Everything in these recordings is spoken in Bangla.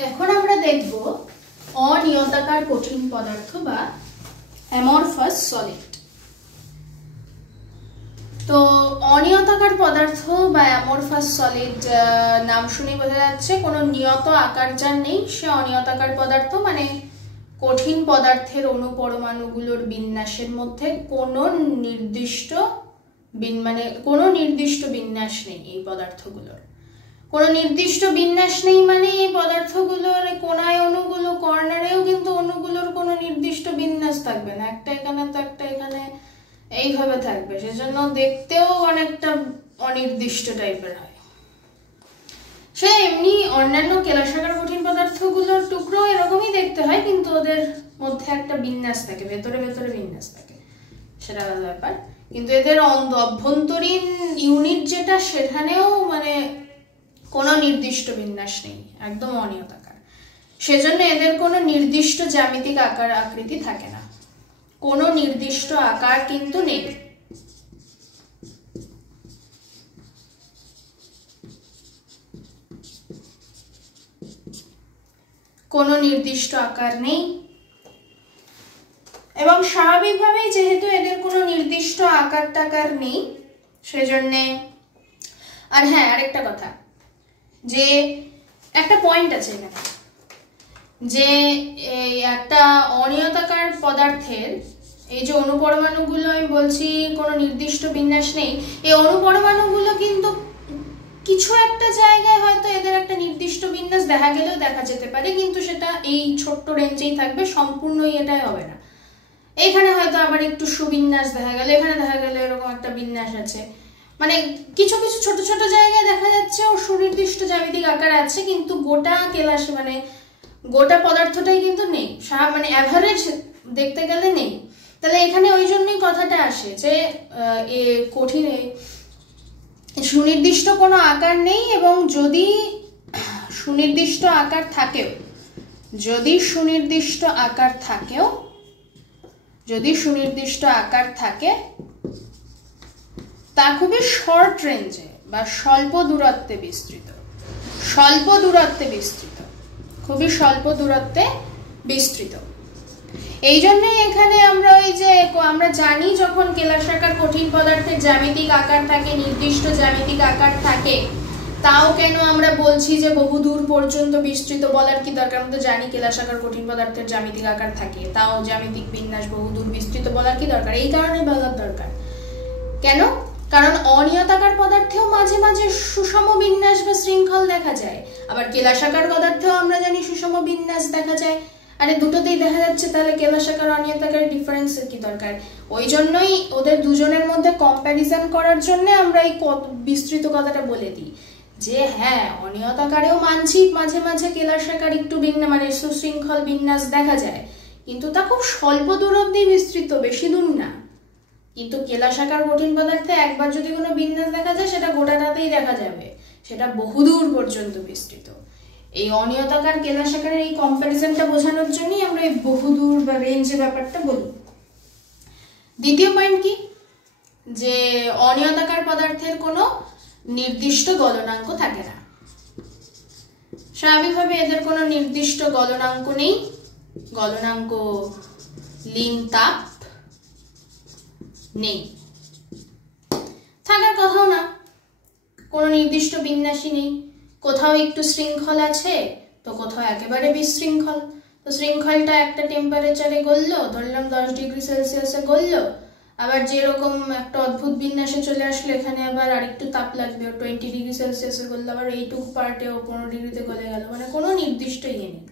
এখন আমরা দেখব অনিয়তাকার কঠিন পদার্থ বা অ্যামরফাস সলিড। তো অনিয়তাকার পদার্থ বা অ্যামরফাস সলিড নাম শুনে বোঝা যাচ্ছে কোনো নিয়ত আকার যার নেই সে অনিয়তাকার পদার্থ, মানে কঠিন পদার্থের অণু পরমাণুগুলোর বিন্যাসের মধ্যে কোনো নির্দিষ্ট বিন্যাস নেই। এই পদার্থগুলোর কোনো নির্দিষ্ট বিন্যাস নেই, মানে এই পদার্থগুলোর কোনায় অণুগুলো, কর্নারেও কিন্তু অণুগুলোর কোনো নির্দিষ্ট বিন্যাস থাকবে না, একটা এখানে তো একটা এখানে, এইভাবে থাকবে। সেজন্য দেখতেও অনেকটা অনির্দিষ্ট টাইপের হয়। সে এমনি অন্যান্য কেলাসাকার কঠিন পদার্থগুলোর টুকরো এরকমই দেখতে হয়, কিন্তু ওদের মধ্যে একটা বিন্যাস থাকে, ভেতরে ভেতরে বিন্যাস থাকে, সেটা আলাদা ব্যাপার। কিন্তু এদের অভ্যন্তরীণ ইউনিট যেটা, সেখানেও মানে কোনো নির্দিষ্ট বিন্যাস নেই, একদম অনিয়তাকার। সেজন্য এদের কোনো নির্দিষ্ট জ্যামিতিক আকার আকৃতি থাকে না, কোনো নির্দিষ্ট আকার কিন্তু নেই। কোনো নির্দিষ্ট আকার নেই এবং স্বাভাবিকভাবেই যেহেতু এদের কোনো নির্দিষ্ট আকার টাকার নেই, সেজন্যে আর হ্যাঁ, আরেকটা কথা, যে একটা পয়েন্ট আছে এখানে, যে একটা অনিয়তাকার পদার্থের এই যে অণুপরমাণুগুলো আমি বলছি কোনো নির্দিষ্ট বিন্যাস নেই, এই অণুপরমাণুগুলো কিন্তু কিছু একটা জায়গায় হয়তো এদের একটা নির্দিষ্ট বিন্যাস দেখা গেলেও দেখা যেতে পারে, কিন্তু সেটা এই ছোট্ট রেঞ্জেই থাকবে, সম্পূর্ণই এটাই হবে না। এখানে হয়তো আবার একটু সুবিন্যাস দেখা গেল, এখানে দেখা গেল এরকম একটা বিন্যাস আছে, মানে কিছু কিছু ছোট ছোট জায়গায় দেখা যাচ্ছে ও সুনির্দিষ্ট জ্যামিতিক আকার আছে, কিন্তু গোটা কেলাস মানে গোটা পদার্থটাই কিন্তু নেই, মানে অ্যাভারেজ দেখতে গেলে নেই। তাহলে এখানে ওই জন্যই কথাটা আসে যে কঠিন সুনির্দিষ্ট কোনো আকার নেই, এবং যদি সুনির্দিষ্ট আকার থাকে তা খুবই শর্ট রেঞ্জে বা স্বল্প দূরত্বে বিস্তৃত। এই জন্যই এখানে আমরা আমরা জানি যখন কেলাসাকার কঠিন পদার্থের জ্যামিতিক আকার থাকে, নির্দিষ্ট জ্যামিতিক আকার থাকে, তাও কেন আমরা বলছি যে বহুদূর পর্যন্ত বিস্তৃত, বলার কি দরকার? আমরা তো জানি কেলাসাকার কঠিন পদার্থের জ্যামিতিক আকার থাকে, তাও জ্যামিতিক বিন্যাস বহুদূর বিস্তৃত, বলার কি দরকার? এই কারণে বলার দরকার। কেন? কারণ অনিয়তাকার পদার্থেও মাঝে মাঝে সুষম বিন্যাস বা শৃঙ্খল দেখা যায়, আবার কেলাসাকার পদার্থেও আমরা জানি সুষম বিন্যাস দেখা যায়। আরে দুটোতেই দেখা যাচ্ছে, তাহলে কেলাসাকার অনিয়তাকার ডিফারেন্সের কি দরকার? ওই জন্যই ওদের দুজনের মধ্যে কম্প্যারিজন করার জন্য আমরা এই বিস্তৃত কথাটা বলে দিই যে হ্যাঁ, অনিয়তাকারেও মানছি মাঝে মাঝে কেলাসাকার একটু মানে সুশৃঙ্খল বিন্যাস দেখা যায়, কিন্তু তা খুব স্বল্প দূর অব্দি বিস্তৃত, বেশি দূর না। কিন্তু কেলাসাকার কঠিন পদার্থে একবার যদি কোনো বিন্যাস দেখা যায়, সেটা গোটাটাতেই দেখা যাবে, সেটা বহুদূর পর্যন্ত বিস্তৃত। এই অনিয়তাকার কেলাসাকারের এই কম্প্যারিজনটা বোঝানোর জন্যই আমরা এই বহুদূর বা রেঞ্জের ব্যাপারটা বলি। দ্বিতীয় পয়েন্ট কি, যে অনিয়তাকার পদার্থের কোনো নির্দিষ্ট গলনাঙ্ক থাকে না। স্বাভাবিকভাবে এদের কোনো নির্দিষ্ট গলনাঙ্ক নেই, গলনাঙ্ক লিন তাপ নেই, থাকার কথাও না, কোনো নির্দিষ্ট বিন্যাসই নেই। কোথাও একটু শৃঙ্খল আছে তো কোথাও একেবারে বিশৃঙ্খল। তো শৃঙ্খলটা একটা টেম্পারেচারে গললো, ধরলাম 10 ডিগ্রি সেলসিয়াসে গললো, আবার যেরকম একটা অদ্ভুত বিন্যাসে চলে আসলো, এখানে আবার আরেকটু তাপ লাগবে, 20 ডিগ্রি সেলসিয়াসে গললো, আবার এইটুকু পার্টেও 15 ডিগ্রিতে গলে গেল, মানে কোনো নির্দিষ্ট ইয়ে নেই।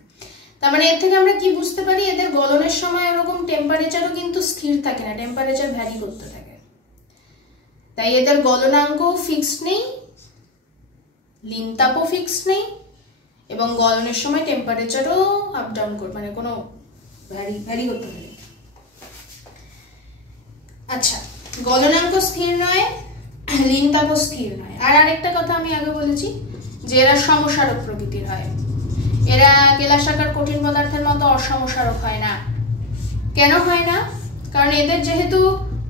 তার মানে এর থেকে আমরা কি বুঝতে পারি, এদের গলনের সময় এরকম টেম্পারেচারও কিন্তু স্থির থাকে না, টেম্পারেচার ভ্যারি করতে থাকে। তাই এদের গলনাঙ্কও ফিক্সড নেই, লিন তাপও ফিক্সড নেই, এবং গলনের সময় টেম্পারেচারও আপ ডাউন করবে, মানে কোনো ভ্যারি করতে পারে। আচ্ছা, গলনাঙ্ক স্থির নয়, লিন তাপও স্থির নয়। আর আরেকটা কথা আমি আগে বলেছি যে এরা সমসারক প্রকৃতির হয়, এরা কেলাসাকার কঠিন পদার্থের মতো অসমসারক হয় না। কেন হয় না? কারণ এদের যেহেতু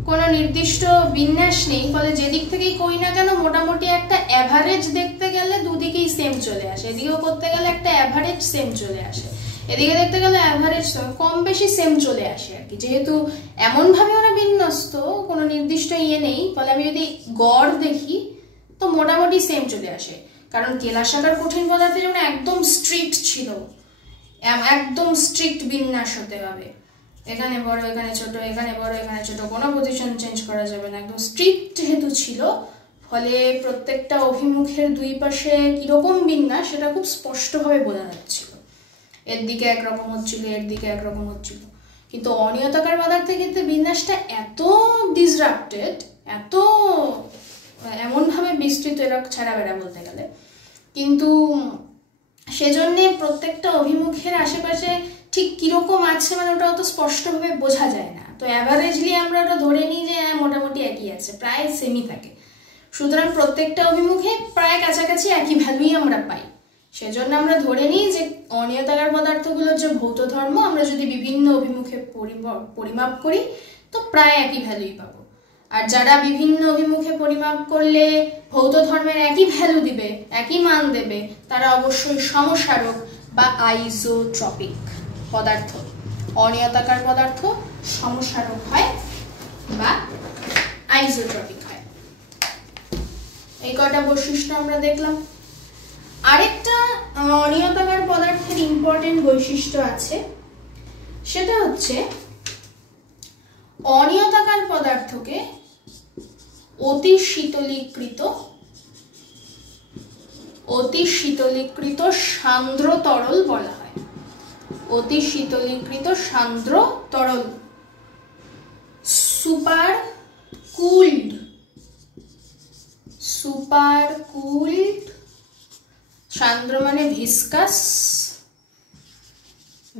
কোনো নির্দিষ্ট বিন্যাস নেই, ফলে যেদিক থেকেই করি না কেন মোটামুটি একটা অ্যাভারেজ দেখতে গেলে দুদিকেই সেম চলে আসে, এদিকেও করতে গেলে একটা অ্যাভারেজ সেম চলে আসে, এদিকে দেখতে গেলে অ্যাভারেজ কম বেশি সেম চলে আসে আর কি। যেহেতু এমনভাবে ওরা বিন্যস্ত, কোনো নির্দিষ্ট ইয়ে নেই, ফলে আমি যদি গড় দেখি তো মোটামুটি সেম চলে আসে। কারণ কেলাসাকার কঠিন পদার্থে যেমন একদম স্ট্রিক্ট ছিল, একদম স্ট্রিক্ট বিন্যাস হতে হবে, এখানে বড় এখানে ছোট, এখানে বড় এখানে ছোট, কোনো পজিশন চেঞ্জ করা যাবে না, একদম স্ট্রিক্ট যেহেতু ছিল, ফলে প্রত্যেকটা অভিমুখের দুই পাশে কিরকম বিন্যাস সেটা খুব স্পষ্টভাবে বোঝা যাচ্ছিল। এর দিকে একরকম হচ্ছিল, এর দিকে একরকম হচ্ছিল। কিন্তু অনিয়তাকার পদার্থের ক্ষেত্রে বিন্যাসটা এত ডিসরাপ্টেড, এত এমনভাবে বিস্তৃত, এরা ছাড়া বেড়া বলতে গেলে, কিন্তু সেজন্যে প্রত্যেকটা অভিমুখের আশেপাশে ঠিক কিরকম আছে মানে ওটা অত স্পষ্টভাবে বোঝা যায় না। তো অ্যাভারেজলি আমরা ওটা ধরে নিই যে মোটামুটি একই আছে, প্রায় সেমই থাকে। সুতরাং প্রত্যেকটা অভিমুখে প্রায় কাছাকাছি একই ভ্যালুই আমরা পাই। সেজন্য আমরা ধরে নিই যে অনিয়তাকার পদার্থগুলোর যে ভৌত ধর্ম আমরা যদি বিভিন্ন অভিমুখে পরিমাপ করি তো প্রায় একই ভ্যালুই পাবো। আর যারা বিভিন্ন অভিমুখে পরিমাপ করলে ভৌত ধর্মের একই ভ্যালু দিবে, একই মান দেবে, তারা অবশ্যই সমসারক বা আইসোট্রপিক পদার্থ। অনিয়তাকার পদার্থ সমসারক হয় বা আইসোট্রপিক হয়। এই কটা বৈশিষ্ট্য আমরা দেখলাম। আরেকটা অনিয়তাকার পদার্থের ইম্পর্টেন্ট বৈশিষ্ট্য আছে, সেটা হচ্ছে অনিয়তাকার পদার্থকে অতি শীতলীকৃত সান্দ্র তরল বলা হয়। অতি শীতলীকৃত সান্দ্র তরল, সুপার কুলড সান্দ্র মানে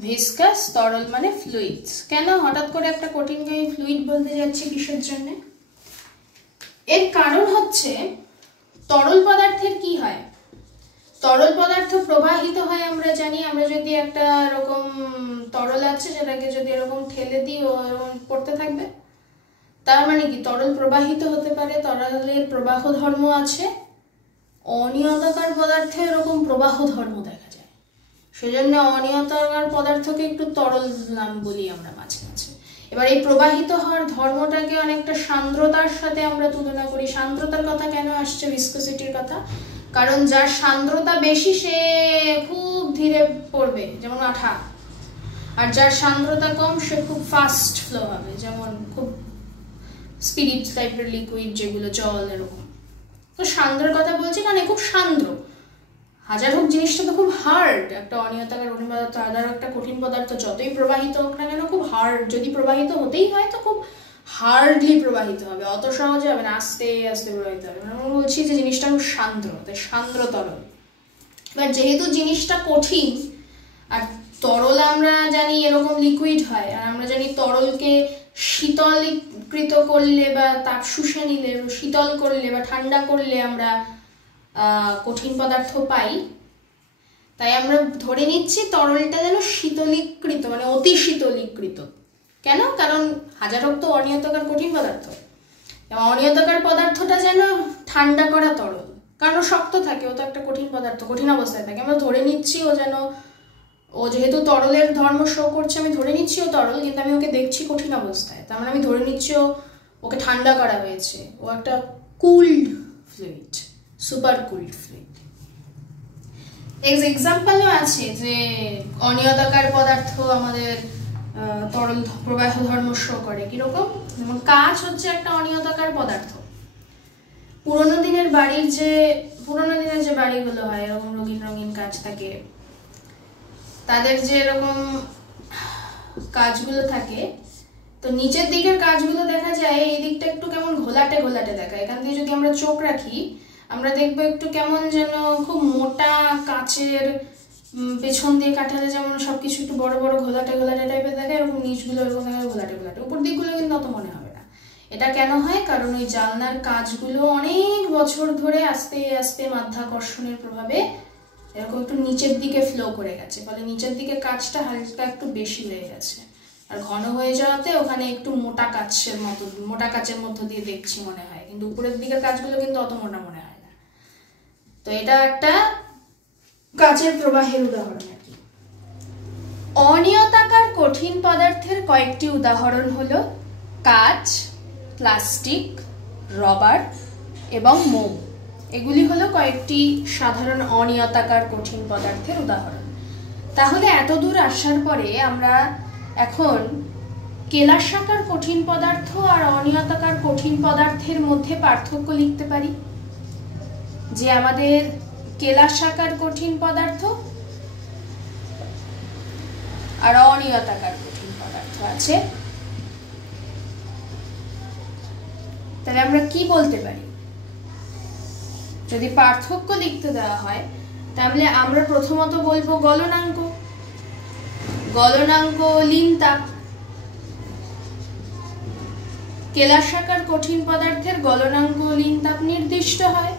ভিসকাস, তরল মানে ফ্লুইডস। কেন হঠাৎ করে একটা কঠিন ফ্লুইড বলতে যাচ্ছি, কিসের জন্য? এর কারণ হচ্ছে তরল পদার্থের কি হয়, তরল পদার্থ প্রবাহিত হয় আমরা জানি। আমরা যদি একটা এরকম তরল আছে সেটাকে যদি এরকম ঠেলে দিই ও এরকম পড়তে থাকবে, তার মানে কি তরল প্রবাহিত হতে পারে, তরলের প্রবাহ ধর্ম আছে। অনিয়তাকার পদার্থে এরকম প্রবাহ ধর্ম দেখা যায়, সেজন্য অনিয়তাকার পদার্থকে একটু তরল নাম বলি আমরা মাঝে মাঝে। এবার এই প্রবাহিত হওয়ার ধর্মটাকে অনেকটা সান্দ্রতার সাথে আমরা তুলনা করি। সান্দ্রতার কথা কেন আসছে ভিসকোসিটির কথা? কারণ যার সান্দ্রতা বেশি সে খুব ধীরে পড়বে, যেমন আঠা, আর যার সান্দ্রতা কম সে খুব ফাস্ট ফ্লো হবে, যেমন খুব স্পিরিট টাইপের লিকুইড যেগুলো, জল এরকম। তো সান্দ্রের কথা বলছি কারণ খুব সান্দ্র। হাজার হোক জিনিসটা তো খুব হার্ড, একটা অনিয়তাকার কঠিন পদার্থ, হাজার একটা কঠিন পদার্থ যতই প্রবাহিত হোক না কেন খুব হার্ড, যদি প্রবাহিত হতেই হয় তো খুব হার্ডলি প্রবাহিত হবে, অত সহজে হবে না, আস্তে আস্তে প্রবাহিত হবে। আমরা বলছি যে জিনিসটা খুব সান্দ্র, তাই সান্দ্র তরল। এবার যেহেতু জিনিসটা কঠিন, আর তরল আমরা জানি এরকম লিকুইড হয়, আর আমরা জানি তরলকে শীতলীকৃত করলে বা তাপ শুষে নিলে, শীতল করলে বা ঠান্ডা করলে আমরা কঠিন পদার্থ পাই। তাই আমরা ধরে নিচ্ছি তরলটা যেন শীতলীকৃত, মানে অতি শীতলীকৃত। কেন? কারণ হাজার হোক তো অনিয়তাকার কঠিন পদার্থ, এবং অনিয়তাকার পদার্থটা যেন ঠান্ডা করা তরল, কারণ শক্ত থাকে, ও তো একটা কঠিন পদার্থ, কঠিন অবস্থায় থাকে। আমরা ধরে নিচ্ছি ও যেহেতু তরলের ধর্ম শো করছে, আমি ধরে নিচ্ছি ও তরল, কিন্তু আমি ওকে দেখছি কঠিন অবস্থায়, তার মানে আমি ধরে নিচ্ছি ওকে ঠান্ডা করা হয়েছে, ও একটা cooled fluid, super cooled fluid. এক্সাম্পলও আছে যে অনিয়তাকার পদার্থ আমাদের তরল প্রবাহ ধর্ম শো করে। কিরকম? যেমন কাঁচ হচ্ছে একটা অনিয়তাকার পদার্থ। পুরোনো দিনের যে বাড়িগুলো হয়, এরকম রঙিন রঙিন কাঁচ থাকে, তাদের যে এরকম কাঁচগুলো থাকে, তো নিচের দিকের কাঁচগুলো দেখা যায় এই দিকটা একটু কেমন ঘোলাটে ঘোলাটে দেখায়। এখান থেকে যদি আমরা চোখ রাখি আমরা দেখবো একটু কেমন যেন খুব মোটা কাচের পেছন দিয়ে কাটালে যেমন সবকিছু একটু বড় বড় ঘোলাটে ঘোলাটে টাইপের দেখায়, এরকম নিচগুলো এরকম দেখায় ঘোলাটে ঘোলাটে, উপর দিকগুলো কিন্তু অত মনে হবে না। এটা কেন হয়? কারণ ওই জানলার কাঁচগুলো অনেক বছর ধরে আস্তে আস্তে মাধ্যাকর্ষণের প্রভাবে এরকম একটু নিচের দিকে ফ্লো করে গেছে, ফলে নিচের দিকে কাঁচটা হালকা একটু বেশি হয়ে গেছে। আর ঘন হয়ে যাওয়াতে ওখানে একটু মোটা কাচের মধ্য দিয়ে দেখছি মনে হয়, কিন্তু উপরের দিকের কাজগুলো কিন্তু অত মোটা মনে হয় না। তো এটা একটা কাচের প্রবাহের উদাহরণ আর কি। অনিয়তাকার কঠিন পদার্থের কয়েকটি উদাহরণ হলো কাঁচ, প্লাস্টিক, রবার এবং মোম। এগুলি হলো কয়েকটি সাধারণ অনিয়তাকার কঠিন পদার্থের উদাহরণ। তাহলে এত দূর আসার পরে আমরা এখন কেলাসাকার কঠিন পদার্থ আর অনিয়তাকার কঠিন পদার্থের মধ্যে পার্থক্য লিখতে পারি। যে আমাদের কেলাসাকার কঠিন পদার্থ আর অনিয়তাকার কঠিন পদার্থ আছে, তাহলে আমরা কি বলতে পারি? যদি পার্থক্য লিখতে দেওয়া হয় তাহলে আমরা প্রথমত বলবো গলনাঙ্ক। গলনাঙ্ক লিনতাপ। কেলাসাকার কঠিন পদার্থের গলনাঙ্ক লিনতাপ নির্দিষ্ট হয়,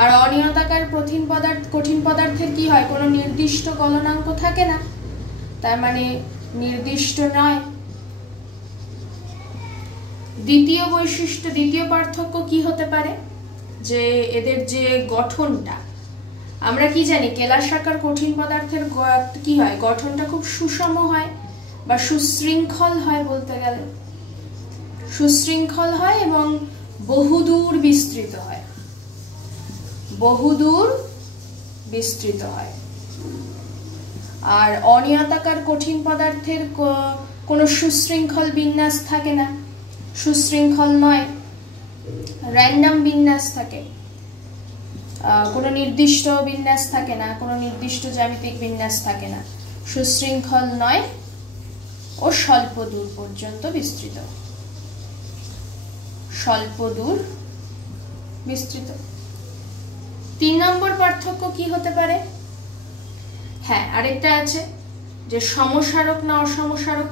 আর অনিয়তাকার কঠিন পদার্থের কি হয়? কোনো নির্দিষ্ট গলনাঙ্ক থাকে না, তার মানে নির্দিষ্ট নয়। দ্বিতীয় পার্থক্য কি হতে পারে? যে এদের যে গঠনটা, আমরা কি জানি কেলাসাকার কঠিন পদার্থের কি হয়? গঠনটা খুব সুষম হয় বা সুশৃঙ্খল হয়, বলতে গেলে সুশৃঙ্খল হয় এবং বহুদূর বিস্তৃত হয়। বহুদূর বিস্তৃত হয়। আর অনিয়তাকার কঠিন পদার্থের কোনো সুশৃঙ্খল বিন্যাস থাকে না, সুশৃঙ্খল নয়, র্যান্ডম বিন্যাস থাকে, কোনো নির্দিষ্ট বিন্যাস থাকে না, কোনো নির্দিষ্ট জ্যামিতিক বিন্যাস থাকে না, সুশৃঙ্খল নয় ও স্বল্প দূর পর্যন্ত বিস্তৃত। স্বল্প দূর বিস্তৃত। 3 নম্বর পার্থক্য কি হতে পারে? হ্যাঁ, আরেকটা আছে যে সমসারক না অসমসারক।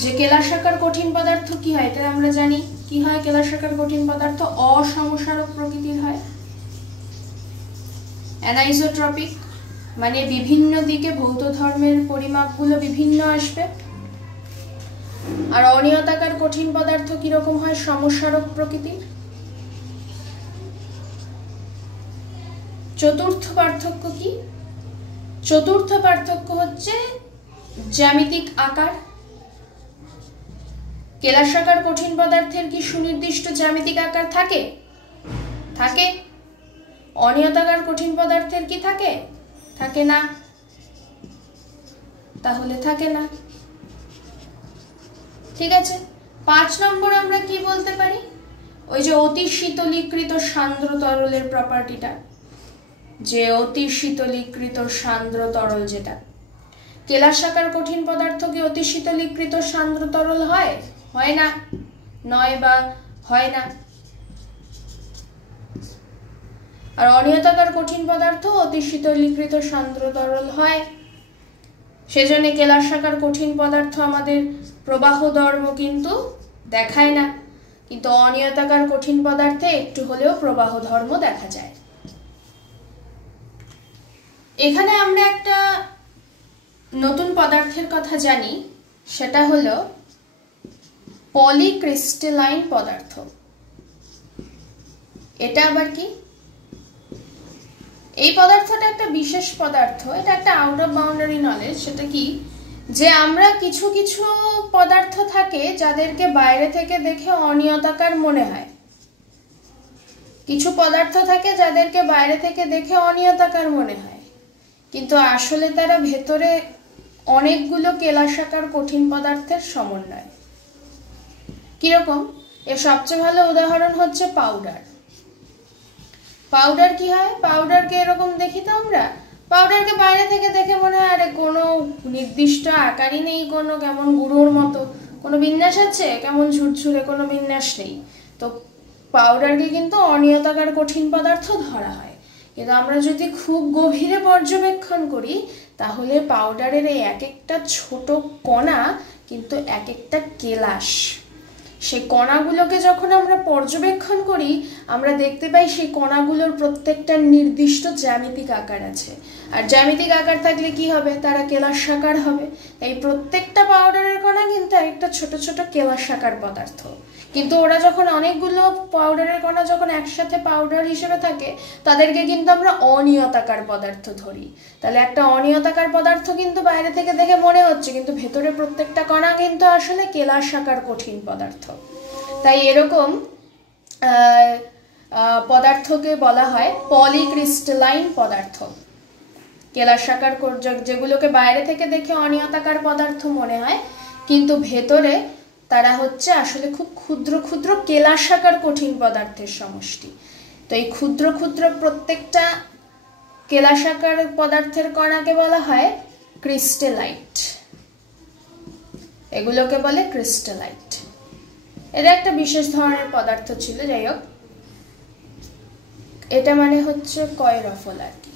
যে কেলাসাকার কঠিন পদার্থ কি হয় এটা আমরা জানি কি হয়? কেলাসাকার কঠিন পদার্থ অসমসারক প্রকৃতির হয়। অ্যানাইসোট্রপিক, মানে বিভিন্ন দিকে ভৌত ধর্মের পরিমাপগুলো বিভিন্ন আসবে। আর অনিয়তাকার কঠিন পদার্থ কিরকম হয়? সমসারক প্রকৃতির। চতুর্থ পার্থক্য কি? চতুর্থ পার্থক্য হচ্ছে জ্যামিতিক আকার। কেলাসাকার কঠিন পদার্থের কি সুনির্দিষ্ট জ্যামিতিক আকার থাকে? থাকে। অনিয়তাকার কঠিন পদার্থের কি থাকে? থাকে না। তাহলে থাকে না। ঠিক আছে। 5 নম্বর আমরা কি বলতে পারি? ওই যে অতি শীতলীকৃত সান্দ্র তরলের প্রপার্টিটা, যে অতি শীতলীকৃত সান্দ্র তরল, যেটা কেলাসাকার কঠিন পদার্থ কি অতি শীতলীকৃত সান্দ্র তরল হয়? হয় না, নয় বা হয় না। আর অনিয়তাকার কঠিন পদার্থ অতি শীতলীকৃত সান্দ্র তরল হয়। সেজন্য কেলাসাকার কঠিন পদার্থ আমাদের প্রবাহ ধর্ম কিন্তু দেখায় না, কিন্তু অনিয়তাকার কঠিন পদার্থে একটু হলেও প্রবাহ ধর্ম দেখা যায়। এখানে আমরা একটা নতুন পদার্থের কথা জানি, সেটা হলো পলিক্রিস্টালাইন পদার্থ। এটা আবার কি? এই পদার্থটা একটা বিশেষ পদার্থ, এটা একটা আউট অফ বাউন্ডারি নলেজ। সেটা কি? যে আমরা কিছু কিছু পদার্থ থাকে যাদেরকে বাইরে থেকে দেখে অনিয়তাকার মনে হয়, কিছু পদার্থ থাকে যাদেরকে বাইরে থেকে দেখে অনিয়তাকার মনে হয়, কিন্তু আসলে তারা ভেতরে অনেকগুলো কেলাসাকার কঠিন পদার্থের সমন্বয়। কিরকম? এর সবচেয়ে ভালো উদাহরণ হচ্ছে পাউডার। পাউডার কি হয়? পাউডারকে এরকম দেখি তো আমরা, পাউডারকে বাইরে থেকে দেখে মনে হয় আরে কোনো নির্দিষ্ট আকারই নেই, কোনো কেমন গুঁড়োর মতো, কোনো বিন্যাস আছে কেমন ঝুরঝুরে, কোনো বিন্যাস নেই। তো পাউডারকে কিন্তু অনিয়তাকার কঠিন পদার্থ ধরা হয়, কিন্তু আমরা যদি খুব গভীরে পর্যবেক্ষণ করি তাহলে পাউডারের এই এক একটা ছোট কণা কিন্তু এক একটা কেলাস। সেই কণাগুলোকে যখন আমরা পর্যবেক্ষণ করি আমরা দেখতে পাই সেই কণাগুলোর প্রত্যেকটা নির্দিষ্ট জ্যামিতিক আকার আছে, আর জ্যামিতিক আকার থাকলে কি হবে, তারা কেলাসাকার হবে। এই প্রত্যেকটা পাউডারের কণা কিন্তু একটা ছোট ছোট কেলাসাকার পদার্থ, কিন্তু ওরা যখন অনেকগুলো পাউডারের কণা যখন একসাথে পাউডার হিসেবে থাকে তাদেরকে কিন্তু আমরা অনিয়তাকার পদার্থ ধরি। তাহলে একটা অনিয়তাকার পদার্থ কিন্তু বাইরে থেকে দেখে মনে হচ্ছে, কিন্তু ভেতরে প্রত্যেকটা কণা কিন্তু আসলে কেলাসাকার কঠিন পদার্থ। তাই এরকম পদার্থকে বলা হয় পলিক্রিস্টালাইন পদার্থ। কেলাসাকার যেগুলোকে বাইরে থেকে দেখে অনিয়তাকার পদার্থ মনে হয়, কিন্তু ভেতরে তারা হচ্ছে আসলে খুব ক্ষুদ্র ক্ষুদ্র কেলাসাকার কঠিন পদার্থের সমষ্টি। তো এই ক্ষুদ্র ক্ষুদ্র প্রত্যেকটা কেলাসাকার পদার্থের কণাকে বলা হয় ক্রিস্টালাইট, এগুলোকে বলে ক্রিস্টালাইট। এটা একটা বিশেষ ধরনের পদার্থ ছিল, যাই হোক এটা মানে হচ্ছে কয়রফল আর কি,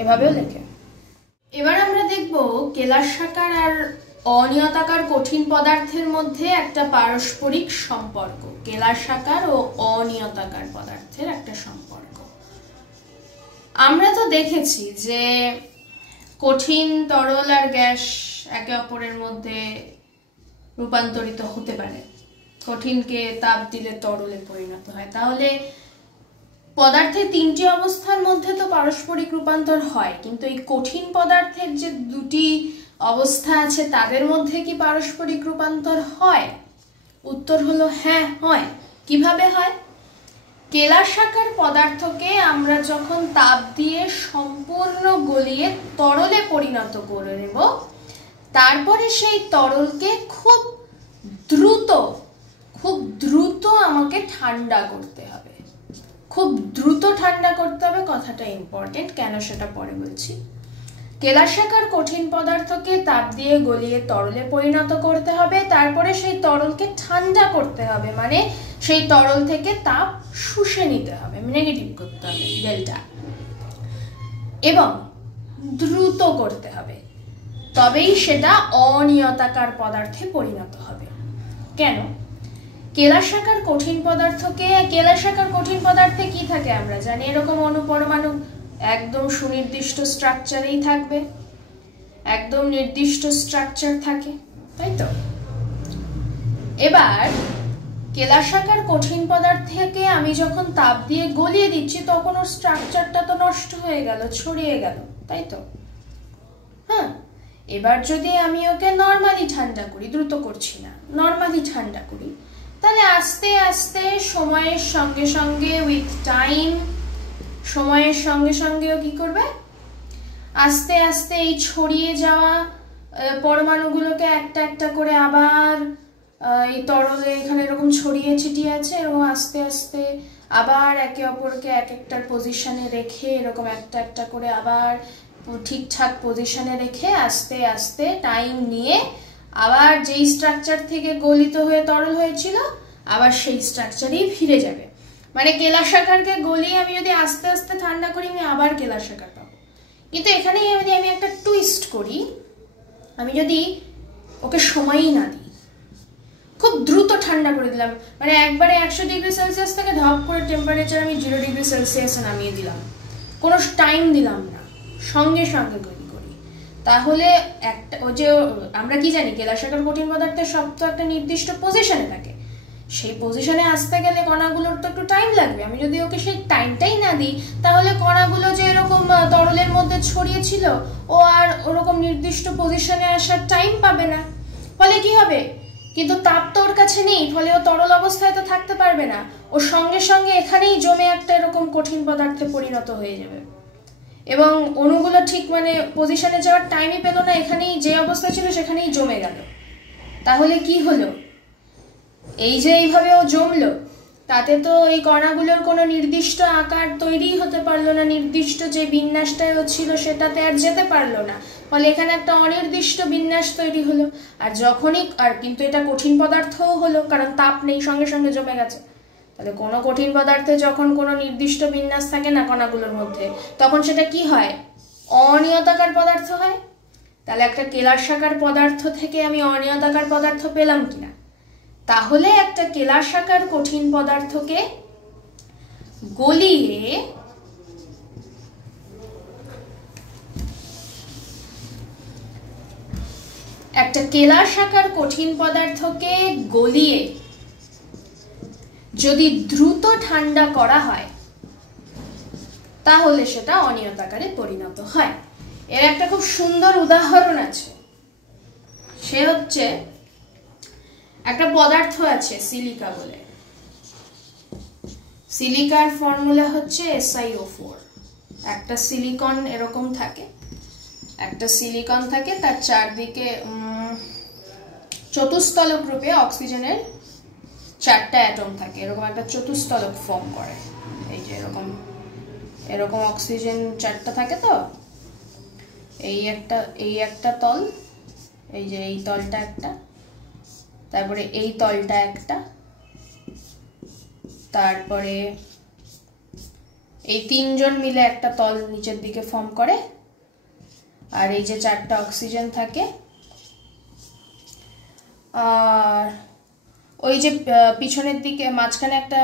এভাবেও লেখে। এবার আমরা দেখব কেলাসাকার আর অনিয়তাকার কঠিন পদার্থের মধ্যে একটা পারস্পরিক সম্পর্ক, কেলাসাকার ও অনিয়তাকার পদার্থের একটা সম্পর্ক। আমরা তো দেখেছি যে কঠিন তরল আর গ্যাস একে অপরের মধ্যে রূপান্তরিত হতে পারে, কঠিনকে তাপ দিলে তরলে পরিণত হয়। তাহলে পদার্থের তিনটি অবস্থার মধ্যে তো পারস্পরিক রূপান্তর হয়, কিন্তু এই কঠিন পদার্থের যে দুটি অবস্থা আছে তাদের মধ্যে কি পারস্পরিক রূপান্তর হয়? উত্তর হলো হ্যাঁ, হয়। কিভাবে হয়? কেলাসাকার পদার্থকে আমরা যখন তাপ দিয়ে সম্পূর্ণ গলিয়ে তরলে পরিণত করে নেব, তারপরে সেই তরলকে খুব দ্রুত আমাকে ঠান্ডা করতে হবে, খুব দ্রুত ঠান্ডা করতে হবে। কথাটা ইম্পর্টেন্ট, কেন সেটা পরে বলছি। কেলাসাকার কঠিন পদার্থকে তাপ দিয়ে গলিয়ে তরলে পরিণত করতে হবে, তারপরে সেই তরলকে ঠান্ডা করতে হবে, মানে সেই তরল থেকে তাপ শুষে নিতে হবে, নেগেটিভ করতে হবে ডেল্টা, এবং দ্রুত করতে হবে, তবেই সেটা অনিয়তাকার পদার্থে পরিণত হবে। কেন? কেলাসাকার কঠিন পদার্থে কি থাকে আমরা জানি, এরকম অণুপরমাণু একদম সুনির্দিষ্ট স্ট্রাকচারেই থাকবে, একদম নির্দিষ্ট স্ট্রাকচার থাকে, তাই তো? এবার কেলাসাকার কঠিন পদার্থকে আমি যখন তাপ দিয়ে গলিয়ে দিচ্ছি তখন ওর স্ট্রাকচারটা তো নষ্ট হয়ে গেল, ছড়িয়ে গেল, তাই তো? হ্যাঁ, এবার যদি আমি ওকে নর্মালি ঠান্ডা করি, দ্রুত করছি না, নর্মালি ঠান্ডা করি, তাহলে আস্তে আস্তে সময়ের সঙ্গে সঙ্গে উইথ টাইম, সময়ের সঙ্গে সঙ্গেও কি করবে, আস্তে আস্তে এই ছড়িয়ে যাওয়া পরমাণুগুলোকে একটা একটা করে আবার এই তরলে এখানে এরকম ছড়িয়ে ছিটিয়ে আছে, এবং আস্তে আস্তে আবার একে অপরকে এক একটার পজিশনে রেখে এরকম একটা একটা করে আবার ঠিকঠাক পজিশনে রেখে আস্তে আস্তে টাইম নিয়ে আবার যেই স্ট্রাকচার থেকে গলিত হয়ে তরল হয়েছিল আবার সেই স্ট্রাকচারেই ফিরে যাবে। মানে কেলাসাকারকে গলিয়ে আমি যদি আস্তে আস্তে ঠান্ডা করি আমি আবার কেলাসাকার পাবো। কিন্তু এখানে যদি আমি একটা টুইস্ট করি, আমি যদি ওকে সময়ই না দিই, খুব দ্রুত ঠান্ডা করে দিলাম, মানে একবারে 100 ডিগ্রি সেলসিয়াস থেকে ধপ করে টেম্পারেচার আমি 0 ডিগ্রি সেলসিয়াসে নামিয়ে দিলাম, কোনো টাইম দিলাম না, সঙ্গে সঙ্গে গলি করি, তাহলে একটা ও যে আমরা কি জানি কেলাসাকার কঠিন পদার্থের সব তো একটা নির্দিষ্ট পজিশনে থাকে, সেই পজিশনে আসতে গেলে কণাগুলোর তো একটু টাইম লাগবে। আমি যদি ওকে সেই টাইমটাই না দিই তাহলে কণাগুলো যে এরকম তরলের মধ্যে ছড়িয়েছিল ও আর ওরকম নির্দিষ্ট পজিশনে আসার টাইম পাবে না, ফলে কি হবে, কিন্তু তাপ তো ওর কাছে নেই, ফলে ও তরল অবস্থায় তো থাকতে পারবে না, ও সঙ্গে সঙ্গে এখানেই জমে একটা এরকম কঠিন পদার্থে পরিণত হয়ে যাবে, এবং অণুগুলো ঠিক মানে পজিশনে যাওয়ার টাইমই পেল না, এখানেই যে অবস্থা ছিল সেখানেই জমে গেল। তাহলে কি হলো, এই যে এইভাবে ও জমলো, তাতে তো এই কণাগুলোর কোনো নির্দিষ্ট আকার তৈরি হতে পারলো না, নির্দিষ্ট যে বিন্যাসটায় ও ছিল সেটাতে আর যেতে পারলো না, ফলে এখানে একটা অনির্দিষ্ট বিন্যাস তৈরি হলো। আর যখনই কিন্তু এটা কঠিন পদার্থও হলো, কারণ তাপ নেই, সঙ্গে সঙ্গে জমে গেছে। তাহলে কোনো কঠিন পদার্থে যখন কোনো নির্দিষ্ট বিন্যাস থাকে না কণাগুলোর মধ্যে, তখন সেটা কি হয়, অনিয়তাকার পদার্থ হয়। তাহলে একটা কেলাসাকার পদার্থ থেকে আমি অনিয়তাকার পদার্থ পেলাম কিনা, তাহলে একটা কেলাসাকার কঠিন পদার্থকে গলিয়ে যদি দ্রুত ঠান্ডা করা হয় তাহলে সেটা অনিয়তাকারে পরিণত হয়। এর একটা খুব সুন্দর উদাহরণ আছে, সে হচ্ছে একটা পদার্থ আছে সিলিকা বলে। সিলিকার ফর্মুলা হচ্ছে SiO4। একটা সিলিকন এরকম থাকে, তার চারদিকে চতুস্তলক রূপে অক্সিজেনের 4টা অ্যাটম থাকে, এরকম একটা চতুস্তলক ফর্ম করে। এই যে এরকম অক্সিজেন 4টা থাকে, তো এই একটা তল, এই যে এই তলটা একটা, তারপরে এই তলটা একটা, তারপরে এই 3জন মিলে একটা তল নিচের দিকে ফর্ম করে, আর এই যে 4টা অক্সিজেন থাকে, আর ওই যে পিছনের দিকে মাঝখানে একটা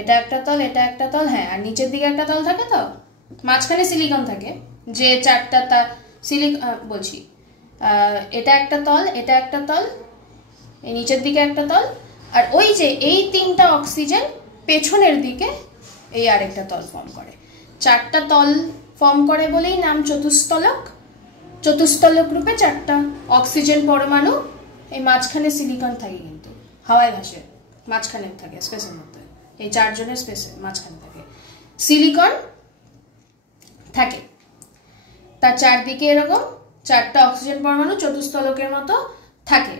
এটা একটা তল, এটা একটা তল, হ্যাঁ, আর নিচের দিকে একটা তল থাকে, তো মাঝখানে সিলিকন থাকে যে 4টা বলছি, এটা একটা তল, এটা একটা তল, এই নিচের দিকে একটা তল, আর ওই যে এই 3টা অক্সিজেন পেছনের দিকে এই আরেকটা তল ফর্ম করে। 4টা তল ফর্ম করে বলেই নাম চতুস্তলক। চতুস্তলক রূপে 4টা অক্সিজেন পরমাণু, এই মাঝখানে সিলিকন থাকে, কিন্তু হাওয়ায় ভাসে, মাঝখানে থাকে স্পেসের মধ্যে, এই 4 জনের স্পেসে মাঝখানে থাকে সিলিকন থাকে। তার চারদিকে এরকম 4টা অক্সিজেন পরমাণু চতুস্তলকের মতো থাকে।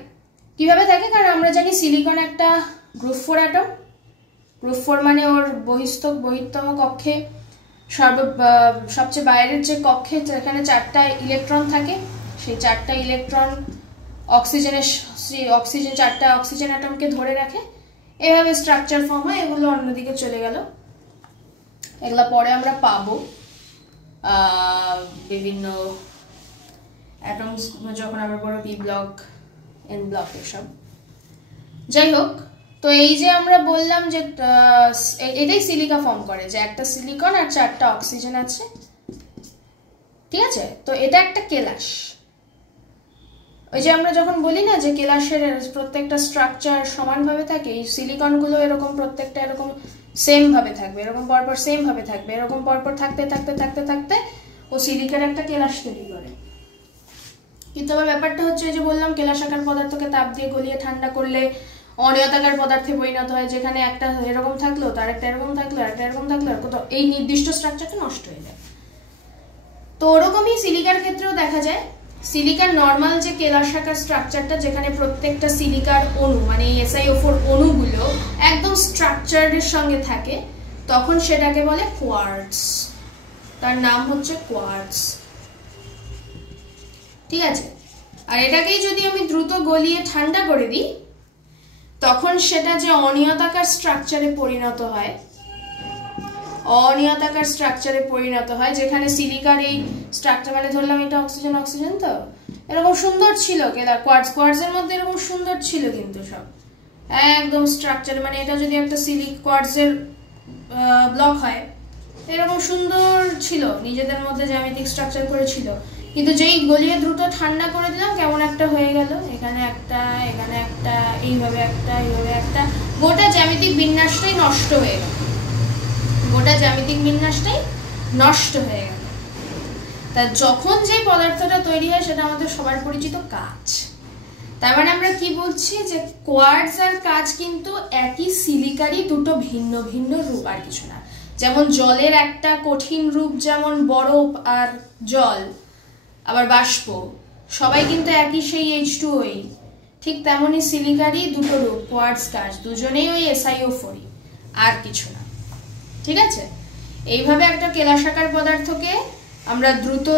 কিভাবে থাকে? কারণ আমরা জানি সিলিকন একটা গ্রুপ 4 অ্যাটম। গ্রুপ 4 মানে ওর বহিঃতম কক্ষে সবচেয়ে বাইরের যে কক্ষে, যেখানে 4টা ইলেকট্রন থাকে, সেই 4টা ইলেকট্রন অক্সিজেন 4টা অক্সিজেন অ্যাটমকে ধরে রাখে। এভাবে স্ট্রাকচার ফর্ম হয়, এগুলো অন্যদিকে চলে গেল। এগুলো পরে আমরা পাবো বিভিন্ন অ্যাটমস যখন আমরা পড়ব, পি ব্লক, এন ব্লক, এসব। যাই হোক, তো এই যে আমরা বললাম যে এটাই সিলিকা ফর্ম করে, যে একটা সিলিকন আর 4টা অক্সিজেন আছে, ঠিক আছে? তো এটা একটা কেলাস। ওই যে আমরা যখন বলি না যে কেলাসের প্রত্যেকটা স্ট্রাকচার সমানভাবে থাকে, এই সিলিকনগুলো এরকম প্রত্যেকটা এরকম সেম ভাবে থাকবে, এরকম পরপর সেম ভাবে থাকবে, এরকম পরপর থাকতে থাকতে থাকতে থাকতে ও সিলিকার একটা কেলাস তৈরি করে। কিন্তু আবার ব্যাপারটা হচ্ছে, যে বললাম কেলাসাকার পদার্থকে তাপ দিয়ে গলিয়ে ঠান্ডা করলে অনিয়তাকার পদার্থে পরিণত হয়, যেখানে একটা এরকম থাকলো, তার একটা এরকম থাকলো, একটা এরকম থাকলো, তো এই নির্দিষ্ট স্ট্রাকচারটা নষ্ট হয়ে যায়। তো ওরকমই সিলিকার ক্ষেত্রেও দেখা যায়। সিলিকার নর্মাল যে কেলাসাকার স্ট্রাকচারটা, যেখানে প্রত্যেকটা সিলিকার অণু মানে SiO4 অণুগুলো একদম স্ট্রাকচারের সঙ্গে থাকে, তখন সেটাকে বলে কোয়ার্টজ। তার নাম হচ্ছে কোয়ার্টজ, ঠিক আছে? আর এটাকেই যদি আমি দ্রুত গলিয়ে ঠান্ডা করে দিই, তখন সেটা যে অনিয়তাকার স্ট্রাকচারে পরিণত হয়, যেখানে সিলিকার এই স্ট্রাকচার, মানে ধরলাম এটা অক্সিজেন অক্সিজেন, তো এরকম সুন্দর ছিল কোয়ার্টজের মধ্যে এরকম সুন্দর ছিল, কিন্তু সব একদম স্ট্রাকচার, মানে এটা যদি একটা কোয়ার্টজের ব্লক হয়, এরকম সুন্দর ছিল, নিজেদের মধ্যে জ্যামিতিক স্ট্রাকচার করেছিল। কিন্তু যেই গলিয়ে দ্রুত ঠান্ডা করে দিলাম, কেমন একটা হয়ে গেল, এখানে একটা, এখানে একটা, এইভাবে একটা, এইভাবে একটা, গোটা জ্যামিতিক বিন্যাসটাই নষ্ট হয়ে গেল। তা যখন যে পদার্থটা তৈরি হয়, সেটা আমাদের সবার পরিচিত কাঁচ। তার মানে আমরা কি বলছি, যে কোয়ার্টজ আর কাঁচ কিন্তু একই সিলিকারই দুটো ভিন্ন ভিন্ন রূপ, আর কিছু না। যেমন জলের একটা কঠিন রূপ, যেমন বরফ আর জল, আবার বাষ্প, সবাই কিন্তু একই সেই H2O, ঠিক তেমনই সিলিকারই দুটো রূপ, কোয়ার্টজ কাঁচ, দুজনেই ওই SiO4, আর কিছু না, ঠিক আছে? এইভাবে একটা কেলাসাকার পদার্থকে আমরা দ্রুত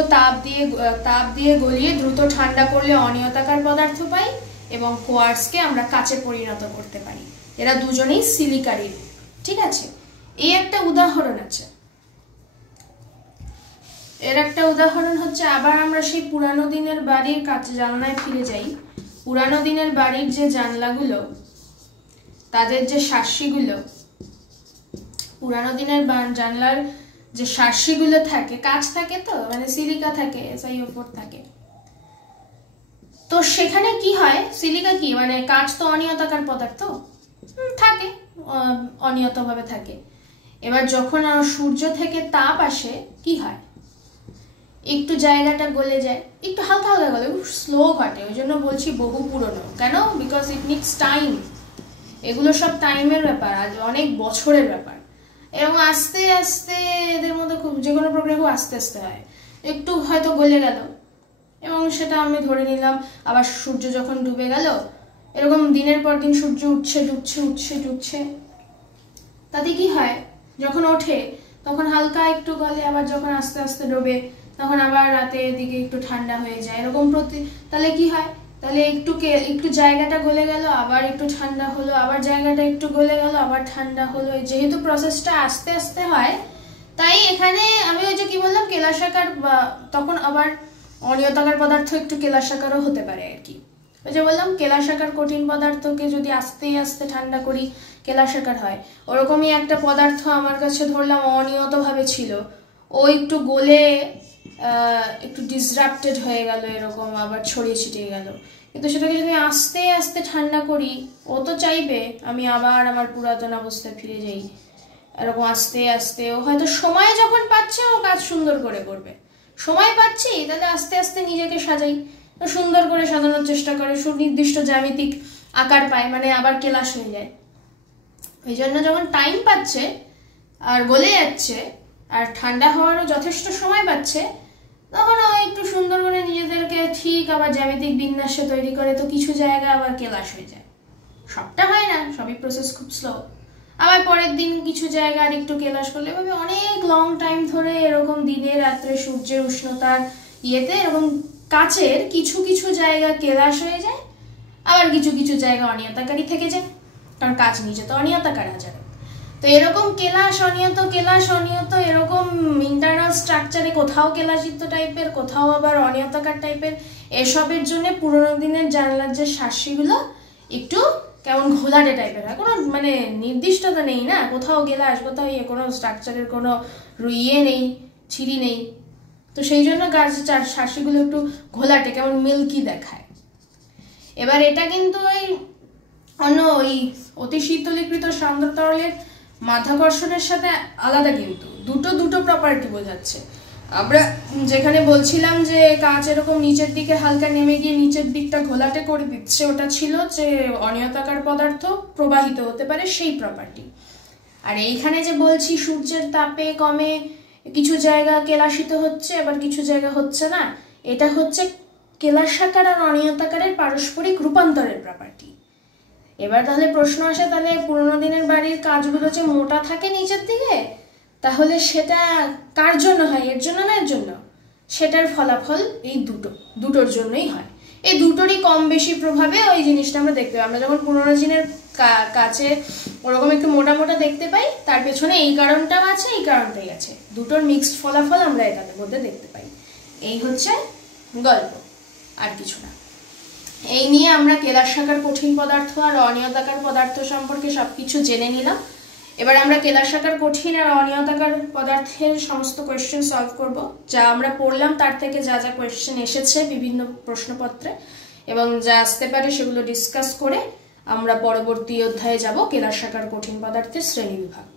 তাপ দিয়ে গলিয়ে দ্রুত ঠান্ডা করলে অনিয়তাকার পদার্থ পাই, এবং কোয়ার্টজকে আমরা কাঁচে পরিণত করতে পারি। এরা দুজনেই সিলিকারই, ঠিক আছে? এই একটা উদাহরণ আছে। এর একটা উদাহরণ হচ্ছে, আবার আমরা সেই পুরানো দিনের বাড়ির কাঁচের জানলায় ফিরে যাই। পুরানো দিনের বাড়ির যে জানলাগুলো, তাদের যে শাসিগুলো, পুরানো দিনের জানলার যে শাসিগুলো থাকে, কাঁচ থাকে তো, মানে সিলিকা থাকে, SiO4 থাকে, তো সেখানে কি হয়, সিলিকা কি মানে কাঁচ তো অনিয়তাকার পদার্থ, থাকে অনিয়তভাবে থাকে। এবার যখন সূর্য থেকে তাপ আসে কি হয়, একটু জায়গাটা গলে যায়, একটু হালকা হালকা গলে, খুব স্লো ঘটে। ওই জন্য বলছি বহু পুরনো। কেন? Because it needs time. এগুলো সব টাইমের ব্যাপার, আজ অনেক বছরের ব্যাপার। এবং আস্তে আস্তে এদের মধ্যে খুব, যে কোনো প্রক্রিয়া খুব আস্তে আস্তে হয়। একটু হয়তো গলে গেল এবং সেটা আমি ধরে নিলাম, আবার সূর্য যখন ডুবে গেল, এরকম দিনের পর দিন সূর্য উঠছে ডুবছে, উঠছে ডুবছে, তাতে কি হয়, যখন ওঠে তখন হালকা একটু গলে, আবার যখন আস্তে আস্তে ডোবে তখন আবার রাতের দিকে একটু ঠান্ডা হয়ে যায়, এরকম তাহলে কি হয়, তাহলে একটু জায়গাটা গলে গেল, আবার একটু ঠান্ডা হলো, আবার জায়গাটা একটু গলে গেল, আবার ঠান্ডা হলো। যেহেতু প্রসেসটা আস্তে আস্তে হয়, তাই এখানে আমি ওই যে কি বললাম কেলাসাকার, তখন আবার অনিয়তাকার পদার্থ একটু কেলাসাকারও হতে পারে আর কি। ওই যে বললাম কেলাসাকার কঠিন পদার্থকে যদি আস্তে আস্তে ঠান্ডা করি কেলাসাকার হয়। ওরকমই একটা পদার্থ আমার কাছে ধরলাম অনিয়তভাবে ছিল, ও একটু গলে একটু ডিসরাপ্টেড হয়ে গেল, এরকম আবার ছড়িয়ে ছিটিয়ে গেল। কিন্তু সেটাকে যদি আস্তে আস্তে ঠান্ডা করি, ও তো চাইবে আমি আবার আমার পুরাতন অবস্থায় ফিরে যাই। এরকম আস্তে আস্তে ও হয়তো সময় যখন পাচ্ছে ও কাজ সুন্দর করে করবে। সময় পাচ্ছি তাহলে আস্তে আস্তে নিজেকে সাজাই, সুন্দর করে সাজানোর চেষ্টা করে, সুনির্দিষ্ট জ্যামিতিক আকার পায়, মানে আবার কেলাস হয়ে যায়। এই জন্য যখন টাইম পাচ্ছে আর গলে যাচ্ছে আর ঠান্ডা হওয়ারও যথেষ্ট সময় পাচ্ছে, তখন ও একটু সুন্দর করে নিজেদেরকে ঠিক আবার জ্যামিতিক বিন্যাসে তৈরি করে, তো কিছু জায়গা আবার কেলাস হয়ে যায়। সবটা হয় না, সবই প্রসেস খুব স্লো। আবার পরের দিন কিছু জায়গা আর একটু কেলাস করলে, এভাবে অনেক লং টাইম ধরে এরকম দিনে রাত্রে সূর্যের উষ্ণতার ইয়েতে এরকম কাচের কিছু কিছু জায়গা কেলাস হয়ে যায়, আবার কিছু কিছু জায়গা অনিয়তাকারী থেকে যায়, কারণ কাচ নিচে তো অনিয়তাকার আচরণ। তো এরকম কেলাস অনিয়ত এরকম ইন্টারনাল স্ট্রাকচারে কোথাও কেলাসিত টাইপের, কোথাও আবার অনিয়তাকার টাইপের, এসবের জন্য পুরোনো দিনের জানলার যে শাসিগুলো একটু কেমন ঘোলাটে টাইপের হয়। কোনো মানে নির্দিষ্টতা নেই না, কোথাও কেলাস কোথাও কোনো স্ট্রাকচারের কোনো ইয়ে নেই, ছিরি নেই। তো সেই জন্য গাছের শাসিগুলো একটু ঘোলাটে, কেমন মিল্কি দেখায়। এবার এটা কিন্তু ওই অন্য ওই অতি শীতলীকৃত সান্দ্র তরলের মাধ্যাকর্ষণের সাথে আলাদা, কিন্তু দুটো প্রপার্টি বোঝাচ্ছে। আমরা যেখানে বলছিলাম যে কাঁচ এরকম নিচের দিকে হালকা নেমে গিয়ে নিচের দিকটা ঘোলাটে করে দিচ্ছে, ওটা ছিল যে অনিয়তাকার পদার্থ প্রবাহিত হতে পারে সেই প্রপার্টি। আর এইখানে যে বলছি সূর্যের তাপে কমে কিছু জায়গা কেলাসিত হচ্ছে, আবার কিছু জায়গা হচ্ছে না, এটা হচ্ছে কেলাসাকার আর অনিয়তাকারের পারস্পরিক রূপান্তরের প্রপার্টি। এবার তাহলে প্রশ্ন আসে, তাহলে পুরোনো দিনের বাড়ির কাঁচগুলো যে মোটা থাকে নিচের দিকে, তাহলে সেটা কার জন্য হয়, এর জন্য না এর জন্য? সেটার ফলাফল এই দুটোর জন্যই হয়। এই দুটোরই কম বেশি প্রভাবে ওই জিনিসটা আমরা দেখতে পাই। আমরা যখন পুরোনো দিনের কাছে ওরকম একটু মোটা মোটা দেখতে পাই, তার পেছনে এই কারণটাও আছে, এই কারণটাই আছে, দুটোর মিক্সড ফলাফল আমরা এটার মধ্যে দেখতে পাই। এই হচ্ছে গল্প, আর কিছু না। এই নিয়ে আমরা কেলাসাকার কঠিন পদার্থ আর অনিয়তাকার পদার্থ সম্পর্কে সবকিছু জেনে নিলাম। এবার আমরা কেলাসাকার কঠিন আর অনিয়তাকার পদার্থের সমস্ত কোয়েশ্চেন সলভ করব। যা আমরা পড়লাম তার থেকে যা যা কোয়েশ্চেন এসেছে বিভিন্ন প্রশ্নপত্রে এবং যা আসতে পারে সেগুলো ডিসকাস করে আমরা পরবর্তী অধ্যায়ে যাব কেলাসাকার কঠিন পদার্থের শ্রেণীবিভাগ।